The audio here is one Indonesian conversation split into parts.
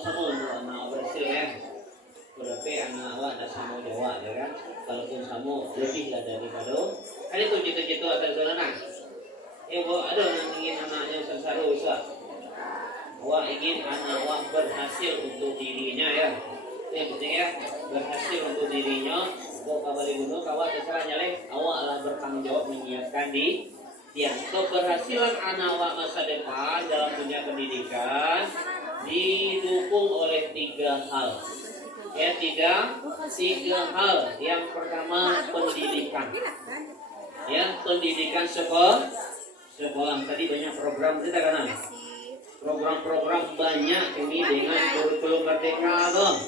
sama anak berhasil ya. Berarti anak awak ada sama Jawa ya kan. Kalaupun sama lebih lah daripada. Kan itu cita-cita akan kenalan. Ya bahwa ada yang ingin anaknya sengsara usah. Awak ingin anak awak berhasil untuk dirinya ya. Yang penting ya berhasil untuk dirinya. Kau kabari gunung, kawat terserah nyalek. Awak lah bertanggung jawab menyiapkan di dia. Keberhasilan anak awak masa depan dalam dunia pendidikan didukung oleh 3 hal. Ya, tiga hal. Yang pertama pendidikan. Ya, pendidikan sekolah. Tadi banyak program kita kan? Program-program banyak ini dengan kurikulum merdeka loh.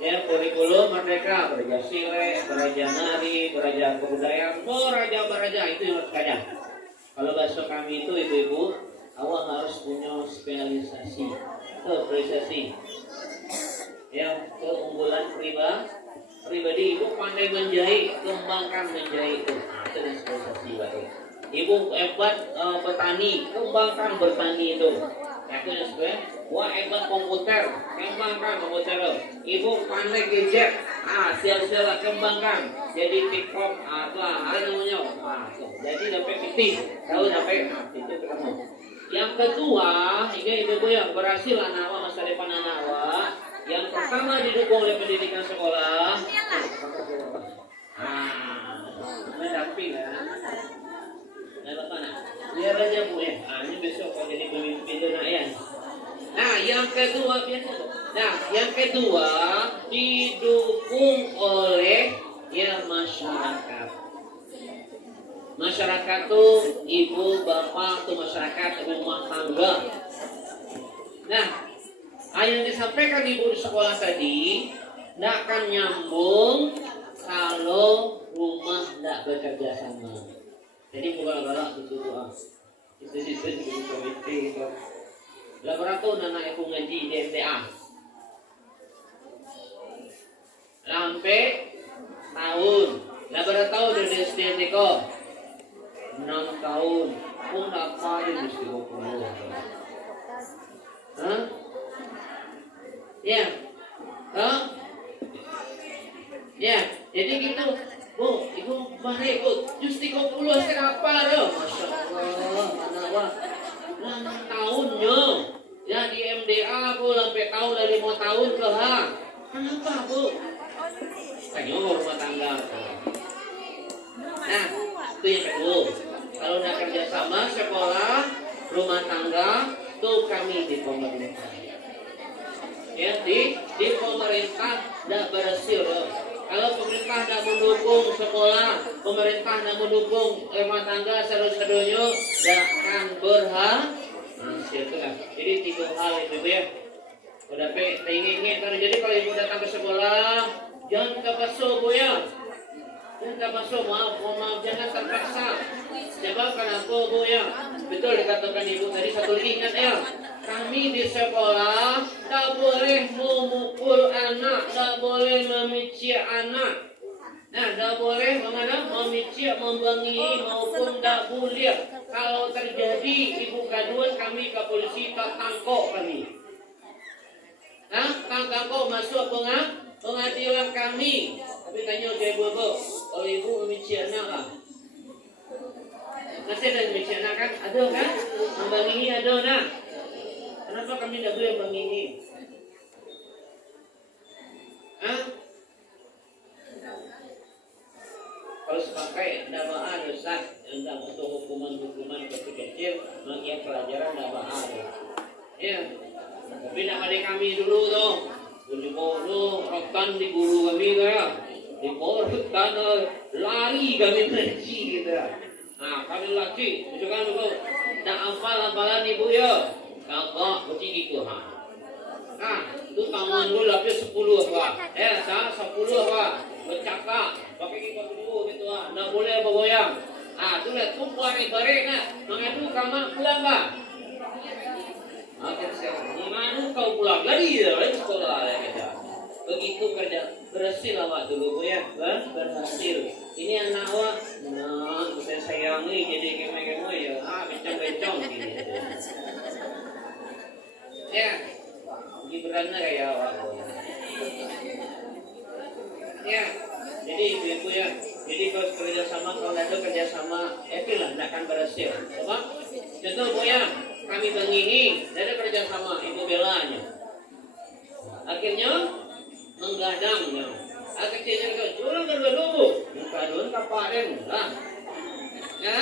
Ya, kurikulum merdeka, belajar silet, belajar nari, belajar kebudayaan, beraja itu yang harus kajian. Kalau bahasa kami itu ibu-ibu, awak harus punya spesialisasi, yang keunggulan pribadi ibu pandai menjahit, kembangkan menjahit itu, itu spesialisasi betul. Ibu hebat petani, kembangkan bertani itu. Aku yang sebenarnya, wah hebat komputer, kembangkan komputer lo. Ibu pandai gadget, siap-siap kembangkan. Jadi TikTok, namanya, jadi dapat fiktif, tahu dapat itu kamu. Yang kedua, ini ibu yang berhasil anak awak masa depan anak awak. Yang pertama didukung oleh pendidikan sekolah. Mendamping ya. Biar aja bu ya. Ini besok kau jadi pemimpin dunia ya. Yang kedua didukung oleh ya masyarakat. Masyarakat tuh ibu bapak tuh masyarakat rumah tangga. Yang disampaikan ibu di sekolah tadi tidak akan nyambung kalau rumah tidak bekerja sama. Jadi bukan galak itu doa. Itu komite. Berapa tahun anak aku ngaji di MTA? Sampai tahun. Berapa tahun dari SDNT kau? 6 tahun. Pun apa yang mesti kau punya? Ya. Ya. Jadi gitu. Bu, ibu mari bu, justi kau pulau kenapa loh? Masya Allah, mana wah, 6 tahunnya, ya di MDA bu, sampai tahun dari 5 tahun ke kenapa bu? Tanya rumah tangga. Itu yang kedua. Kalau udah kerjasama sekolah, rumah tangga, tuh kami di pemerintah. Ya di pemerintah tidak berhasil loh. Kalau pemerintah tidak mendukung sekolah, pemerintah tidak mendukung rumah tangga seluruh-seluruhnya, tidak akan berhasil kan. Jadi 3 hal itu ya. Udah ingin jadi kalau ibu datang ke sekolah, jangan terpaksa bu ya. Jangan terpaksa, maaf, jangan terpaksa. Sebab kenapa bu ya? Betul dikatakan ibu tadi, satu ingat ya. Kami di sekolah tak boleh memukul anak, tak boleh memicik anak. Tak boleh memicik, membangi maupun tak boleh. Kalau terjadi ibu gaduhan kami ke polisi tak tangkap kami. Tangkap masuk pengadilan kami. Tapi tanya saya ibu, kalau ibu memicik anak lah. Masih ada memicik anak kan? Ada kan? Membangi ada nak. Kenapa kami tidak boleh mengingi? Kalau sepakai nama dosa yang untuk hukuman kecil, maka pelajaran nama ya. Tapi nama di kami dulu tuh, di pondok rotan di guru kami ya, di pondok tanah lari kami ngaji gitu. Kami lagi, misalkan dulu, tak hafal-hafalan ibu ya. Kakak begini gitu itu tangan lu lapis 10 apa? 10 apa? Bercakap, pakai kipas dulu gitu nggak boleh bergoyang. Tuh lihat tumpuan ibarat mengadu kamu pulang pak. Mengadu kau pulang lagi sekolah ya kita. Begitu kerja berhasil awak dulu ya, berhasil. Ini anak awak, saya sayangi jadi kemo ya, bencong-bencong gitu. Ya, Gibran kayak awak. Ya, jadi ibu ya. Jadi kalau kerjasama, kalau ada kerjasama, itulah tidak akan berhasil. Coba, contoh ya, kami bengihi, ada kerjasama, ibu belanya. Akhirnya menggadangnya. Akhirnya kan, curang kan dulu, kadun kaparin lah. Ya,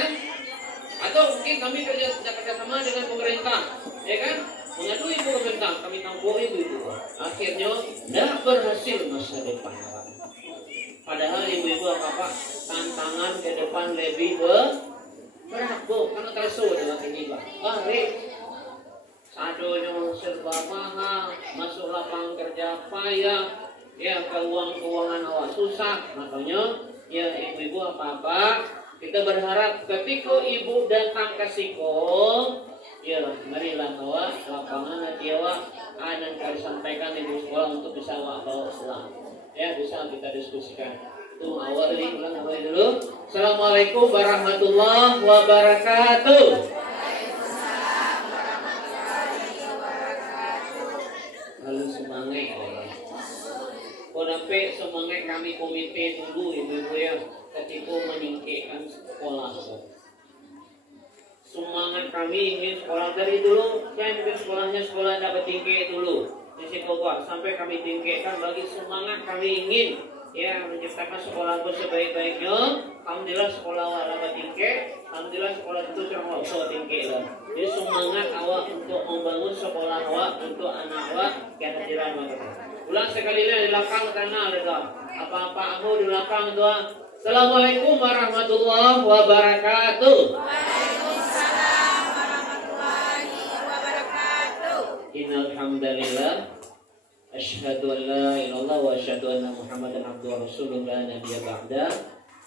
atau mungkin kami kerjasama dengan pemerintah, ya kan? Mengadu ibu pemerintah, kami tampung ibu. Akhirnya tidak berhasil masa depan. Padahal ibu-ibu apa tantangan ke depan lebih berat bu, karena tersu dengan ini bang. Sadonya serba mahal, masuk lapangan kerja payah, ya keuangan awak susah, makanya ya ibu-ibu apa kita berharap ketika ibu datang ke sekolah, ya marilah awak lapangan hati awak, dan kali sampaikan ibu sekolah untuk bisa awak bawa pulang. Ya bisa kita diskusikan. Itu awali dulu. Assalamualaikum warahmatullahi wabarakatuh. Lalu semangat. Kodape semangat kami komite dulu ibu-ibu ya ketika meningkatkan sekolah. Semangat kami ingin sekolah dari dulu. Saya mungkin sekolahnya sekolah dapat tinggi dulu. Di situ sampai kami tingkatkan bagi semangat kami ingin ya menciptakan sekolah sebaik-baiknya. Alhamdulillah sekolah awak dapat tinggi. Alhamdulillah sekolah itu sudah tinggi lah. Jadi semangat awak untuk membangun sekolah awak untuk anak awak yang hadiran mereka. Ulang sekali lagi di belakang tanah ada apa-apa kamu di belakang doa. Assalamualaikum warahmatullahi wabarakatuh. Waalaikumsalam warahmatullahi wabarakatuh. Innal hamdalillah asyhadu an la ilaha illallah wa asyhadu anna Muhammadan abduhu wa rasuluhu la nabiyya ba'da.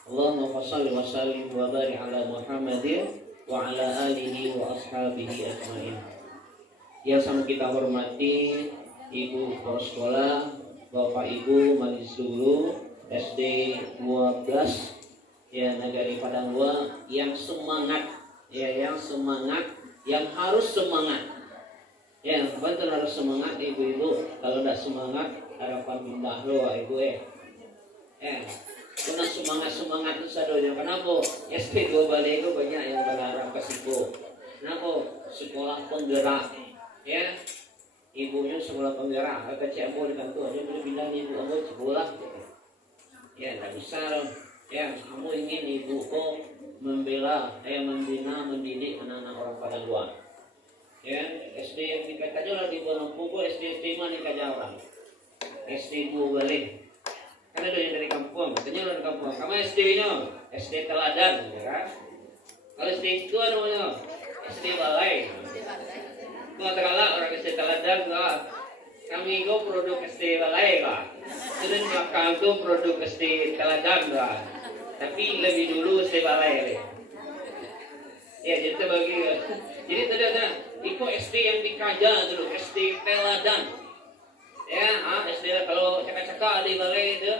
Allahumma shalli wa sallim wa barik ala Muhammadin wa ala alihi wa ashabihi ajmain. Yang sama kita hormati Ibu Kepala Sekolah, Bapak Ibu Majelis Guru SD 12 ya Nagari Padang 2 yang semangat ya yang harus semangat. Ya, betul harus semangat ibu-ibu. Kalau tidak semangat, harapan pindah loh ibu karena semangat itu sadonya. Kenapa? SD 2 balik itu banyak yang berharap ke situ. Kenapa? Sekolah penggerak. Ya, ibunya sekolah penggerak. Kata Cik Ambo di kantor, dia boleh bilang ibu Ambo sekolah. Ya, tidak bisa loh. Ya, kamu ingin ibu kok membela, membina, mendidik anak-anak orang Padang 2. Ya, SD yang dikatakan lagi buat pukul SD mana dikatakan orang SD 2 balik karena ada yang dari kampung katanya dari kampung kamu SD nya SD Teladan ya kan kalau SD itu namanya SD Balai itu katakanlah orang SD Teladan enggak kami go produk SD Balai kak dan belakang itu produk SD Teladan enggak tapi lebih dulu SD Balai ya jadi terbagi jadi ada ikut SD yang dikaja dulu SD Teladan ya SD kalau cakap-cakap di balai itu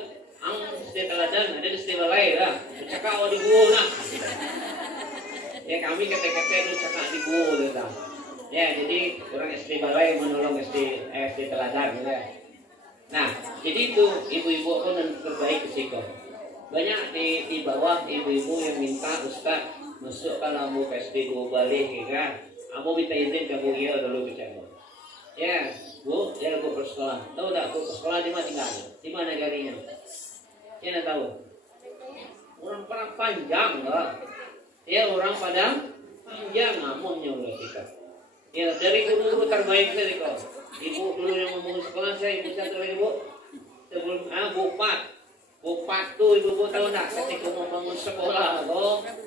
SD Teladan ada di SD Balai lah cakap di buah lah ya kami kata-kata itu cakap di buah gitu ya jadi orang SD Balai menolong SD Teladan gitu. Nah jadi itu ibu-ibu pun yang terbaik ke situ banyak di bawah ibu-ibu yang minta Ustaz masuk kalau mau ke SD 2 balik ya kan aku minta izin ke Bu Iya dulu bicara. Ya, Bu, dia aku bersekolah. Tahu tak aku bersekolah di mana tinggalnya? Di mana negarinya? Siapa tahu? Orang Padang panjang lah. Ya, orang Padang panjang ngomongnya udah kita. Ya, dari guru-guru terbaik dari kau. Ibu dulu yang ngomong sekolah saya, ibu satu lagi Bu. Sebelum Bupat tuh ibu tahu tak? Ketika mau bangun sekolah,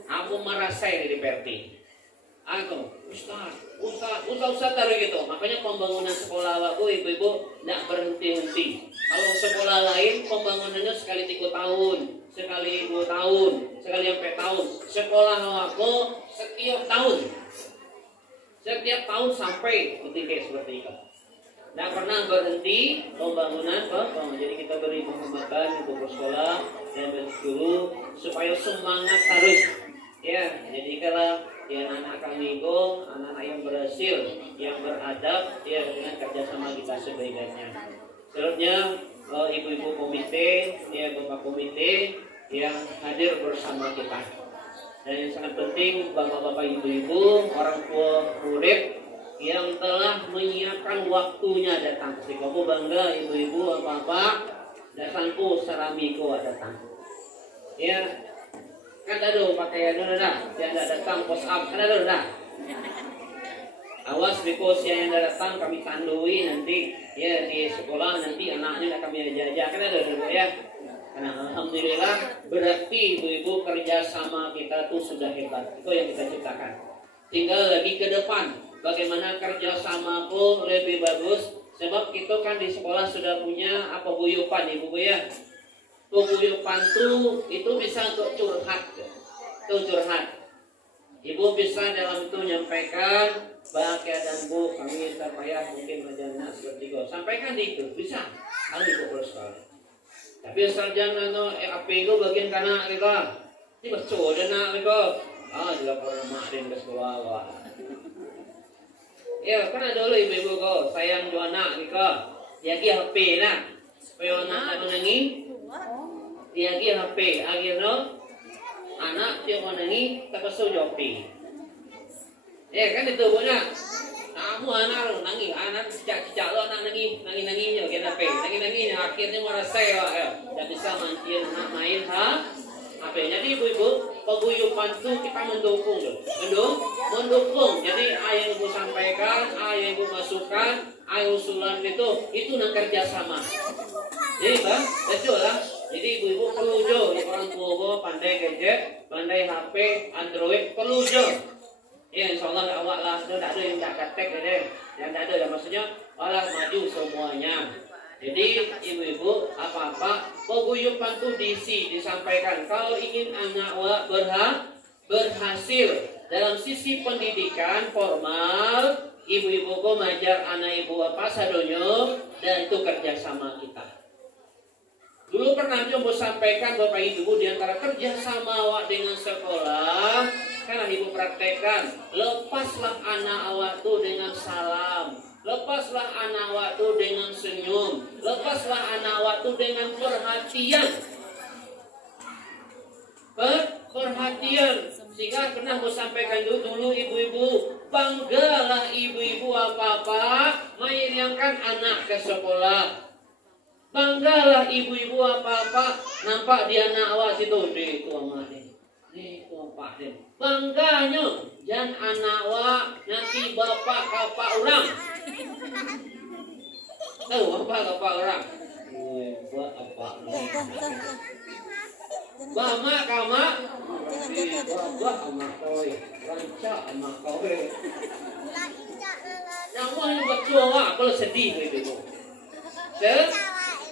aku merasai di Perti. Aku, Ustaz taruh gitu. Makanya pembangunan sekolah aku ibu-ibu tidak berhenti-henti. Kalau sekolah lain pembangunannya sekali 3 tahun, sekali 2 tahun, sekali 4 tahun. Sekolah aku setiap tahun sampai ketika seperti itu. Tidak pernah berhenti pembangunan. Jadi kita beri penghormatan untuk sekolah dan dulu supaya semangat Ya, jadi kalau ya anak kami itu anak-anak yang berhasil, yang beradab, ya dengan kerjasama kita sebaik-baiknya. Selanjutnya ibu-ibu komite, ya bapak komite yang hadir bersama kita. Dan yang sangat penting bapak-bapak ibu-ibu, orang tua murid yang telah menyiapkan waktunya datang. Si kamu bangga ibu-ibu apa-apa datangku saramiko datang. Ya, kan ada pakaian dah, yang datang pos up kan ada dah. Awas because yang datang kami tandui nanti ya di sekolah nanti anaknya kami ajar kan ada ya. Karena alhamdulillah berarti ibu-ibu kerjasama kita tuh sudah hebat. Itu yang kita ciptakan. Tinggal lagi ke depan bagaimana kerjasama pun lebih bagus. Sebab kita kan di sekolah sudah punya apa guyupan ibu ya. Guyupan tuh itu bisa untuk curhat. Tuh curhat. Ibu bisa dalam itu menyampaikan bahagia dan bu kami terpayah mungkin menjalani seperti itu. Sampaikan itu bisa. Kalau ibu terus sekali. Tapi sarjana no apa itu bagian kanak kita. Ini betul dan nak kita. Juga pernah makrin ke sekolah. Ya kan ada dulu ibu kau sayang dua anak kita. Dia ki HP nak. Supaya anak menangi. Dia ki HP akhirnya anak dia menangi tak kesu jopi. Ya kan itu punya. Kamu anak nangis, anak cicak lo anak nangis kenapa? Nangis akhirnya merasa ya, tidak bisa mancing anak main apa? Jadi ibu-ibu paguyupan itu kita mendukung loh, mendukung. Jadi ayah ibu sampaikan, ayah ibu masukkan, ayah usulan itu nak kerjasama. Jadi bang, betul lah. Jadi ibu-ibu perlu orang tua pandai gadget, pandai HP, Android perlu ya insya Allah awak lah, tidak ada yang tak katek yang tak ada maksudnya Allah maju semuanya. Jadi ibu-ibu apa-apa paguyupan itu disampaikan. Kalau ingin anak awak berhasil dalam sisi pendidikan formal, ibu-ibu kau mengajar anak ibu apa sadonyo dan itu kerjasama kita. Dulu pernah Ibu sampaikan Bapak Ibu di antara kerjasama awak dengan sekolah, karena Ibu praktekkan, lepaslah anak awak tuh dengan salam, lepaslah anak awak tuh dengan senyum, lepaslah anak awak tuh dengan perhatian. Perhatian, sehingga pernah Ibu sampaikan dulu ibu-ibu, banggalah ibu-ibu apa-apa mengirimkan anak ke sekolah. Banggalah ibu-ibu apa-apa nampak di anak awak situ di itu amat ni itu apa deh. Bangganya jangan anak awak nanti bapak orang. Tahu bapak orang? Buat apa? Bama kama. Bapak amak kau, ranca amak kau. Namanya betul awak kalau sedih itu.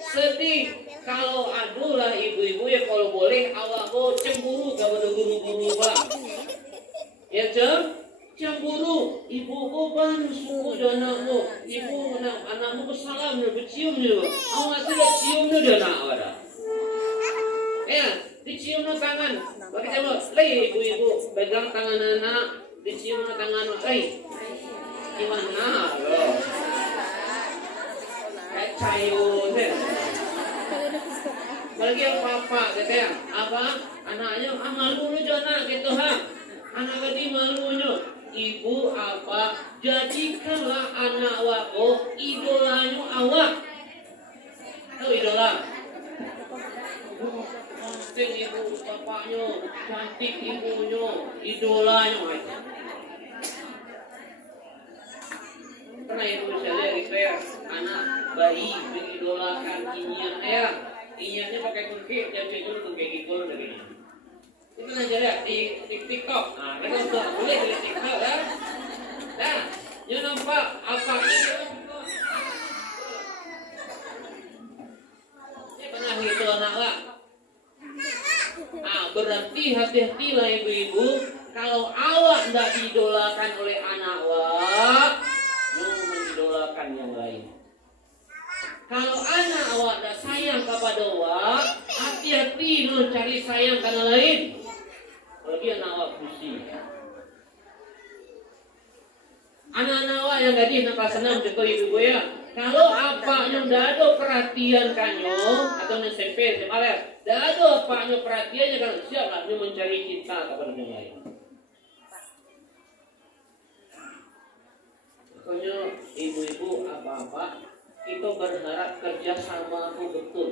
Sedih kalau adulah ibu-ibu ya kalau boleh awak kau cemburu kepada guru-guru bang. Ya cemburu ibu kau baru suku dan anakmu, ibu anakmu bersalam dan bercium dia. Awak sudah cium dia anak awak. Ya dicium tangan. Bagi coba, lei ibu-ibu pegang tangan anak, dicium tangan lei. Gimana loh? Kayak cayun deh. Bagi yang papa katanya apa anaknya malunya anak gitu anak tadi malunya ibu apa jadikanlah anak wako idolanya awak tahu idola cantik ibu bapaknya cantik ibunya idolanya pernah ibu saya lihat anak bayi mengidolakan inian Inyanya pakai kunci, dia cekul tuh kayak gitu loh begini. Itu aja lihat di TikTok. Nah, mereka udah boleh di TikTok kan? Nah, you nampak apa itu? Ini pernah gitu anak lah. Berarti hati-hatilah ibu-ibu. Kalau awak tidak diidolakan oleh anak awak, mengidolakan yang lain. Kalau anak awak tak sayang kepada awak, hati-hati lu cari sayang karena lain. Apalagi anak awak pusi. Anak-anak awak yang gadis nak kelas 6 contoh ibu ya. Kalau apaknya tidak ada perhatian kanyo atau SMP semalam, tidak ada apaknya perhatiannya kan siaplah dia mencari cinta kepada yang lain. Makanya ibu-ibu apa-apa kita berharap kerjasama itu betul.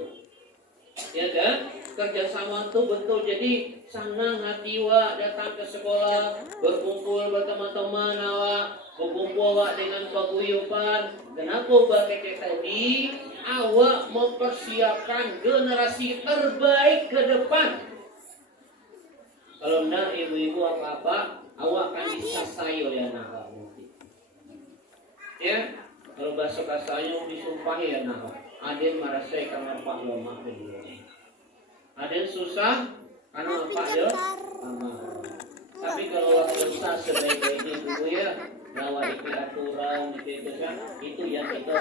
Ya kan? Kerjasama itu betul. Jadi senang hati awak datang ke sekolah, berkumpul berteman-teman awak, berkumpul awak dengan paguyuban. Kenapa bagai tadi? Awak mempersiapkan generasi terbaik ke depan. Kalau tidak ibu-ibu apa-apa, awak akan disasai oleh anak awak nanti. Ya, kalau bahasa kasarnya disumpahi anak awak. Aden merasai karena pak lemah kedua. Aden susah karena pak ya sama. Tapi kalau susah sebaik-baiknya dulu ya, lawan itu aturan itu yang kita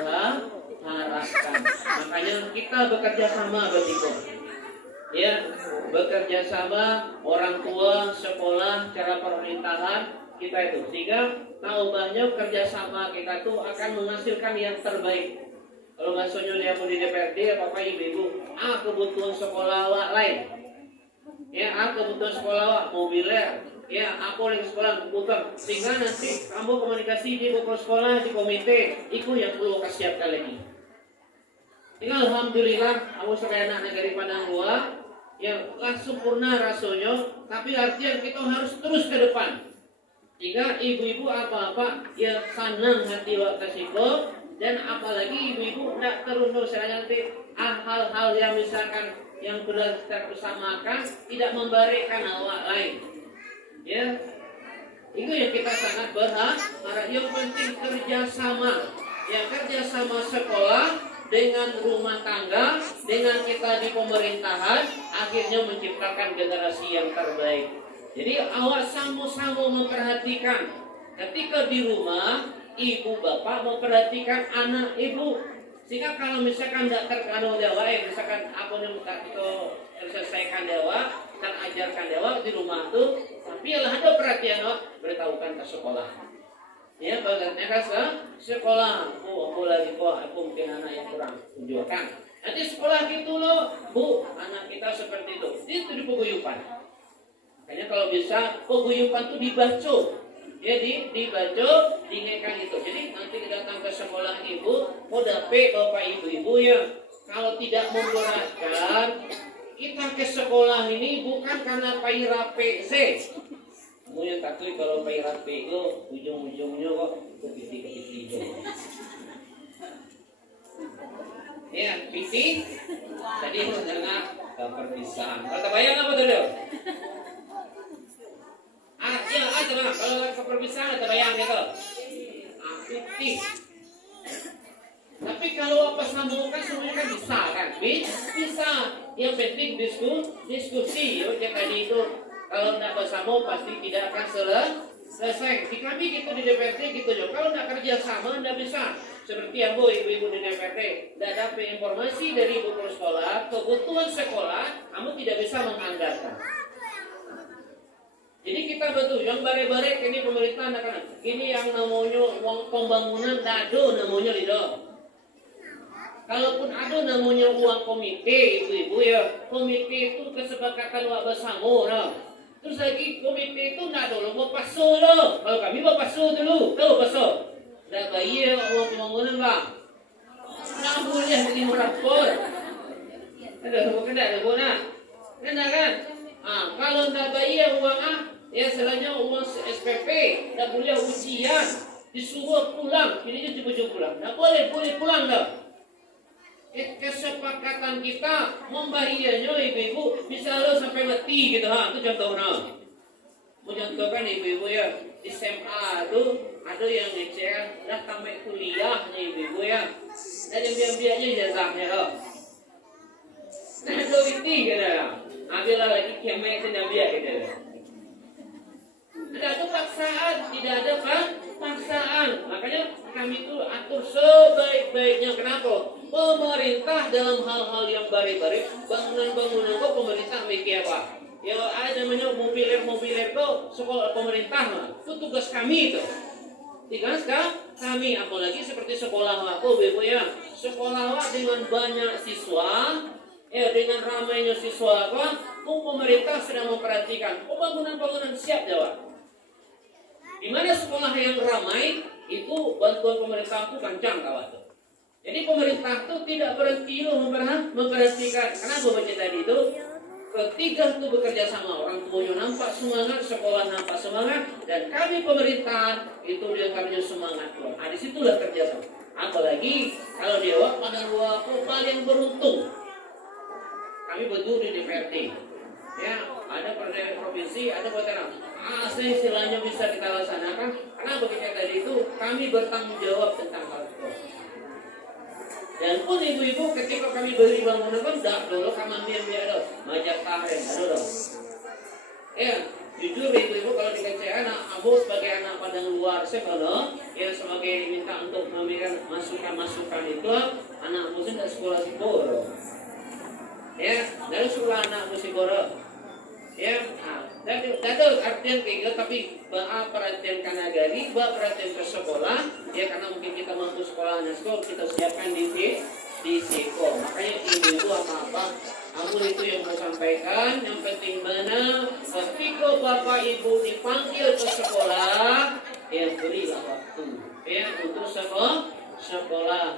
harapkan. Makanya kita bekerja sama begitu. Ya, bekerja sama orang tua, sekolah, cara pemerintahan kita itu. Sehingga tahu banyak kerjasama kita itu akan menghasilkan yang terbaik. Kalau bahasanya dia pun di DPRD, apa ibu-ibu, kebutuhan sekolah awak lain. Ya, kebutuhan sekolah awak mobilnya. Ya, aku lagi sekolah komputer. Sehingga nanti kamu komunikasi di buku sekolah, di komite, itu yang perlu siapkan lagi. Sehingga alhamdulillah, aku sebagai anak negeri Padang Luar, yang sempurna rasanya, tapi artinya kita harus terus ke depan. Sehingga ibu-ibu apa-apa, ya senang hati awak kasihku. Dan apalagi ibu-ibu tidak terundur saya nanti hal-hal yang misalkan yang sudah kita bersamakan tidak membalikkan awak lain. Ya, itu yang kita sangat berharap. Yang penting kerjasama, ya kerjasama sekolah dengan rumah tangga, dengan kita di pemerintahan, akhirnya menciptakan generasi yang terbaik. Jadi awak sama-sama memperhatikan ketika di rumah. Ibu bapak memperhatikan anak ibu, sehingga kalau misalkan tidak terkano dewa, misalkan apa yang kita selesaikan dewa, dan ajarkan dewa di rumah itu, tapi lah ada perhatian beritahukan ke sekolah. Ya, bagiannya ke sekolah. Aku lagi aku mungkin anak yang kurang tunjukkan. Nanti sekolah gitu loh, bu, anak kita seperti itu. Itu di paguyuban. Makanya kalau bisa paguyuban itu dibaca. Ya dibaca, diingatkan itu. Jadi nanti datang ke sekolah ibu, dapat bapak ibu-ibu ya. Kalau tidak memberatkan, kita ke sekolah ini bukan karena paira PC. Kamu yang takut kalau paira P itu ujung-ujungnya kok kepiti-kepiti. Ya, piti. Tadi mendengar perpisahan. Kata bayang apa dulu? Ya, ada kalau keperpisahan ada bayang gitu. Putih. Tapi kalau apa sambungkan semuanya kan bisa kan? Bisa. Yang penting diskusi. Ya tadi itu kalau tidak bersama pasti tidak akan selesai. Di kami gitu di DPRD gitu juga. Kalau tidak kerja sama tidak bisa. Seperti yang ibu-ibu di DPRD tidak dapat informasi dari ibu sekolah, kebutuhan sekolah, kamu tidak bisa menganggarkan. Jadi kita betul, yang bare-bare ini pemerintah kan, ini yang namanya uang pembangunan dado namanya lido. Kalaupun ada namanya uang komite ibu-ibu ya, komite itu kesepakatan wak bersama. Nah. Terus lagi komite itu nggak dulu mau paso loh. Kalau kami mau paso dulu, tahu paso. Nggak bayar uang pembangunan bang. Nggak boleh beli rapor. Ada bukan ada guna, kan? Kalau nggak bayar uang ya selainnya uang SPP, nggak boleh ujian, disuruh pulang, ini dia coba pulang, nggak boleh pulang dah. Kesepakatan kita membayarnya ibu-ibu bisa lo sampai mati gitu itu contohnya. Mencontohkan ibu-ibu ya di SMA tuh ada yang ngecek dah sampai kuliahnya ibu-ibu ya, dan yang biayanya jazahnya loh. Nah itu gitu ya, ambillah lagi kemek dan biaya gitu. Tidak ada paksaan, tidak ada paksaan. Makanya kami itu atur sebaik-baiknya. Kenapa? Pemerintah dalam hal-hal yang bari-bari, bangunan-bangunan kok pemerintah mikir apa? Ya ada namanya mobiler tuh sekolah pemerintah lah. Itu tugas kami itu. Tugas kami apalagi seperti sekolah aku Ibu ya. Sekolah dengan banyak siswa, dengan ramainya siswa pemerintah sedang memperhatikan pembangunan siap jawab. Di mana sekolah yang ramai itu bantuan pemerintah itu kencang kawan. Jadi pemerintah itu tidak berhenti memperhatikan. Kenapa baca tadi itu? Ketiga itu bekerja sama, orang tuanya nampak semangat, sekolah nampak semangat, dan kami pemerintah itu dianggapnya semangat. Nah, disitulah kerja sama. Apalagi kalau Dewa pada luar paling beruntung. Kami berdua di DPRD, ya ada perdana provinsi, ada kota. Saya istilahnya bisa kita laksanakan. Karena begitu tadi itu kami bertanggung jawab tentang hal itu. Dan pun ibu-ibu ketika kami beli bangunan kan dak dulu kaman dia dong majak tahren aduh dong. Ya jujur ibu-ibu kalau dikasih anak abu sebagai anak padang luar sekolah yang sebagai diminta untuk memberikan masukan itu anak musim dari sekolah Sigoro. Ya dari sekolah anak Sigoro. Ya, itu artian tiga tapi perhatian kanagari, perhatian ke sekolah, ya karena mungkin kita mampu sekolahnya sekolah kita siapkan di seko. Makanya ibu apa kamu itu yang mau sampaikan, yang penting mana ketika bapak ibu dipanggil ke sekolah, ya berilah waktu, ya untuk sekolah.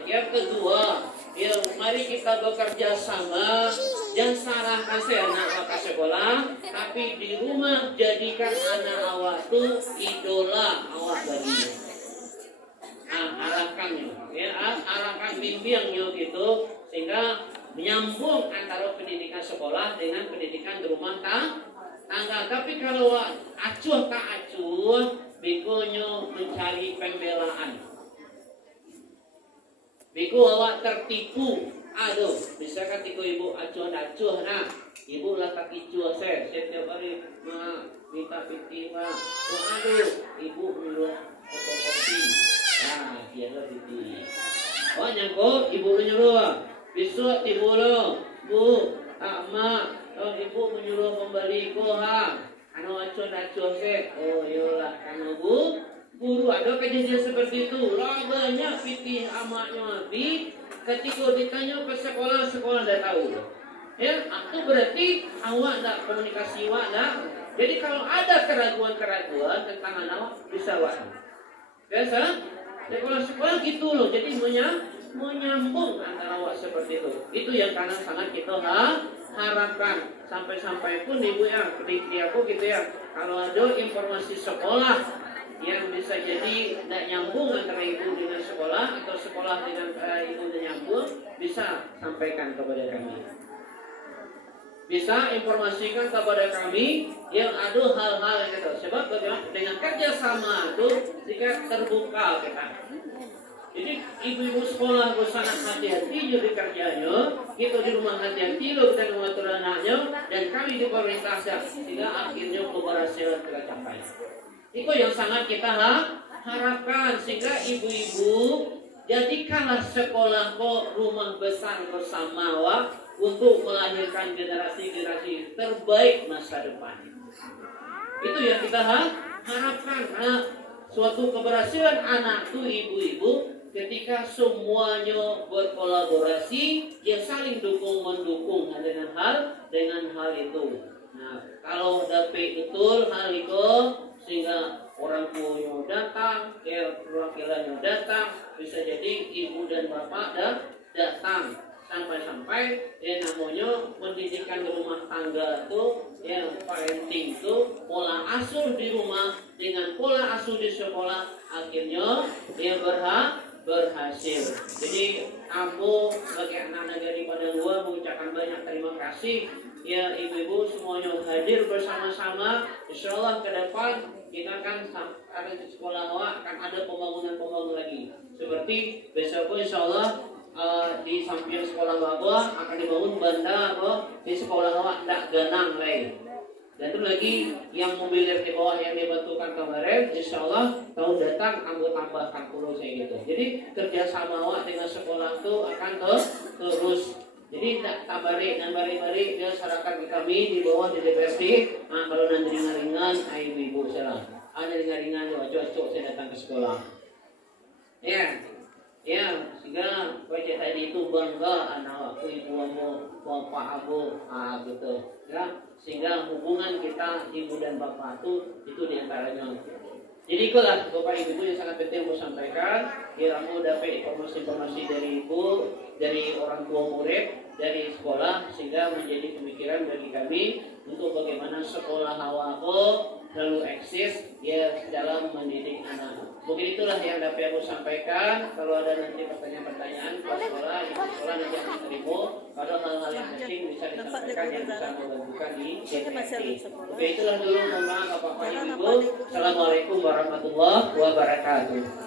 Yang kedua, ya mari kita bekerja sama. Jangan salahkan saya anak ke sekolah, tapi di rumah jadikan anak awak tu idola awak baginya. Arahkan bimbingnya gitu, sehingga menyambung antara pendidikan sekolah dengan pendidikan di rumah tangga. Tapi kalau acuh tak acuh, bikunya mencari pembelaan. Biku awak tertipu. Aduh, misalkan tiga ibu acuh, nah, ibu letak icuh saya setiap hari minta piti aduh, ibu nyuruh fotokopi, nah, biarlah piti. Oh nyangkut, ibu nyuruh, besok ibu lo, bu, mak, ibu menyuruh kembali anu acuh saya, oh yolah, karena bu, guru ada kejadian seperti itu, lah banyak piti amaknya ketika ditanya ke sekolah dah tahu. Ya, itu berarti awak tak komunikasi awak tak. Jadi kalau ada keraguan tentang anak bisa awak. Biasa sekolah gitu loh. Jadi menyambung antara awak seperti itu. Itu yang karena sangat kita harapkan. Sampai-sampai pun ibu ya, di aku gitu ya. Kalau ada informasi sekolah yang bisa jadi tidak nyambung antara ibu dengan sekolah atau sekolah dengan ibu tidak nyambung, bisa sampaikan kepada kami. Bisa informasikan kepada kami yang ada hal-hal yang itu. Sebab bagaimana dengan kerjasama itu jika terbuka kita. Jadi ibu-ibu sekolah harus sangat hati-hati jadi kerjanya, kita di rumah hati-hati loh kita mengatur anaknya, dan kami di pemerintah sehingga akhirnya keberhasilan tercapai. Itu yang sangat kita harapkan sehingga ibu-ibu jadikanlah sekolah rumah besar bersama untuk melahirkan generasi-generasi terbaik masa depan. Itu yang kita harapkan. Suatu keberhasilan anak itu ibu-ibu ketika semuanya berkolaborasi, yang saling dukung-mendukung dengan hal itu. Nah, kalau dapat betul hal itu sehingga orang tuanya datang, perwakilannya datang, bisa jadi ibu dan bapak datang sampai namanya pendidikan di rumah tangga itu yang parenting itu pola asuh di rumah dengan pola asuh di sekolah akhirnya dia berhasil. Jadi aku sebagai anak negeri pada luar mengucapkan banyak terima kasih ya ibu-ibu semuanya hadir bersama-sama. Insyaallah ke depan kita akan ada di sekolah akan ada pembangunan lagi. Seperti besok insyaallah di samping sekolah bawah akan dibangun banda di sekolah bawah tidak ganang lain. Dan itu lagi yang mobilir di bawah yang dibentukkan kemarin, insyaallah tahun datang aku tambahkan pulau saya gitu. Jadi kerjasama awak dengan sekolah itu akan terus Jadi tak tabari dan bari-bari dia serahkan ke kami di bawah di DPRD. Nah, kalau nanti ringan-ringan, ayo ibu salah. Ada ringan-ringan, cocok saya datang ke sekolah. Ya, ya, sehingga baca tadi itu bangga anak aku, ibu aku, bapak aku, gitu. Ya, sehingga hubungan kita ibu dan bapak itu diantaranya. Jadi itulah Bapak Ibu yang sangat penting mau sampaikan. Kamu dapat informasi-informasi dari ibu, dari orang tua murid, dari sekolah, sehingga menjadi pemikiran bagi kami untuk bagaimana sekolah Hawaku selalu eksis ya dalam mendidik anak. Mungkin itulah yang dapat aku sampaikan. Kalau ada nanti pertanyaan-pertanyaan ke sekolah, ibu sekolah nanti akan terima. Kalau hal-hal yang penting bisa disampaikan yang bisa membantukan di DPRD. Oke, itulah dulu mohon maaf Bapak Ibu. Assalamualaikum warahmatullahi wabarakatuh.